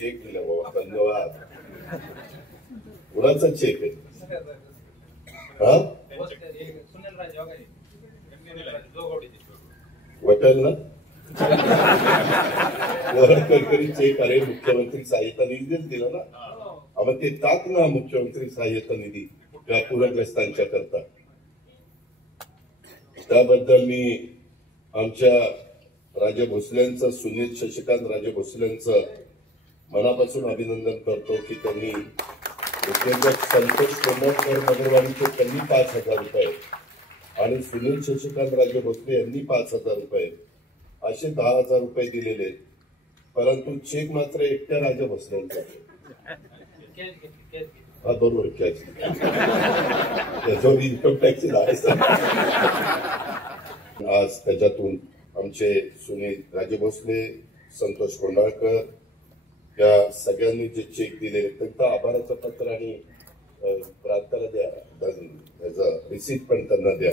Check दिला बाबा, धन्यवाद. कुणाचा चेक आहे? वटल ना वरकरी चेक. अरे मुख्यमंत्री सहाय्यता निधी दिला ना, मग ते टाक ना मुख्यमंत्री सहाय्यता निधी त्या पूरग्रस्तांच्या करता. त्याबद्दल मी आमच्या राजे भोसल्यांचं, सुनील शशिकांत राजे भोसल्यांचं मनापासून अभिनंदन करतो की त्यांनी उद्योजक संतोष कोंडकर नगरवाडीचे त्यांनी 5,000 रुपये आणि सुनील शशिकांत राजे भोसले यांनी 5,000 रुपये असे 10,000 रुपये दिलेले आहेत. परंतु चेक मात्र एकट्या राजे भोसल्यांचा. हा बरोबर, कॅच. त्याच्यावर इन्कम टॅक्स आज त्याच्यातून आमचे सुनील राजे भोसले, संतोष कोंडाळकर या सगळ्यांनी जे चेक दिले त्यांचं आभाराचं पत्र आणि प्रांताला द्या, त्याचा रिसिप्ट पण त्यांना द्या.